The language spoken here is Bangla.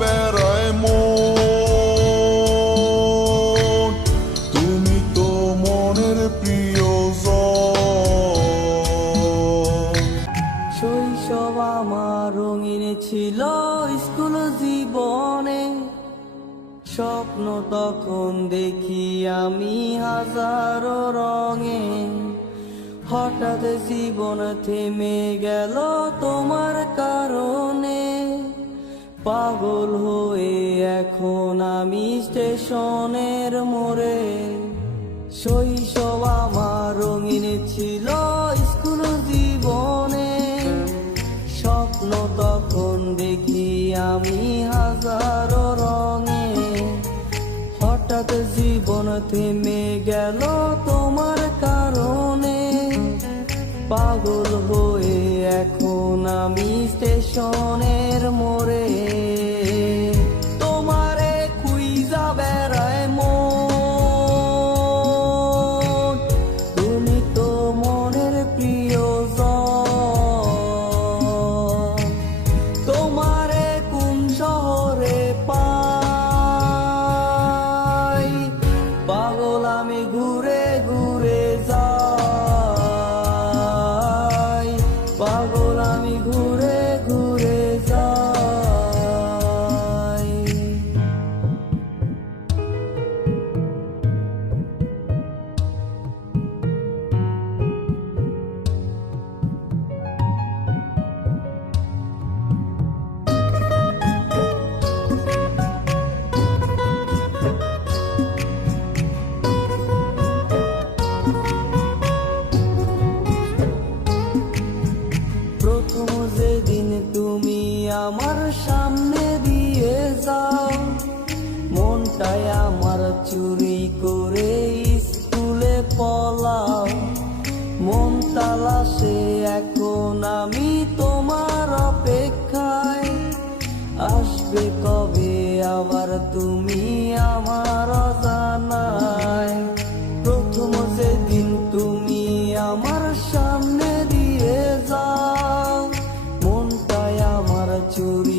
বেড়ায় মন, তুমি তো মনের প্রিয়জন। শৈশব আমার রঙিন ছিল স্কুল জীবনে, স্বপ্ন তখন দেখি আমি হাজারো রঙে। হঠাৎ জীবন থেমে গেল তোমার কারণে, পাগল হয়ে এখন আমি স্টেশনের মোড়ে। শৈশব আমার রঙিন ছিল স্কুল জীবনে, স্বপ্ন তখন দেখি আমি হাজারো রঙে। হঠাৎ জীবন থেমে গেল তোমার কারণে, পাগল হয়ে এখন আমি স্টেশনের মোড়ে। তোমারে খুঁজা বেড়ায় মন, তুমি তো মনের প্রিয়জন। তোমারে কোন শহরে পাই, পাগল আমি ঘুরে ঘুরে যাই, পাগল আমি ঘুরে ঘুরে যাই। প্রথম যেদিন তুমি আমার সামনে দিয়ে যাও, মনটাই আমার চুরি করে স্কুলে পলাও। মন তালাশে এখন আমি তোমার অপেক্ষায়, আসবে কবে আবার তুমি আমার অজানায়। প্রথম যেদিন তুমি আমার সামনে দিয়ে যাও, মনটাই আমার চুরি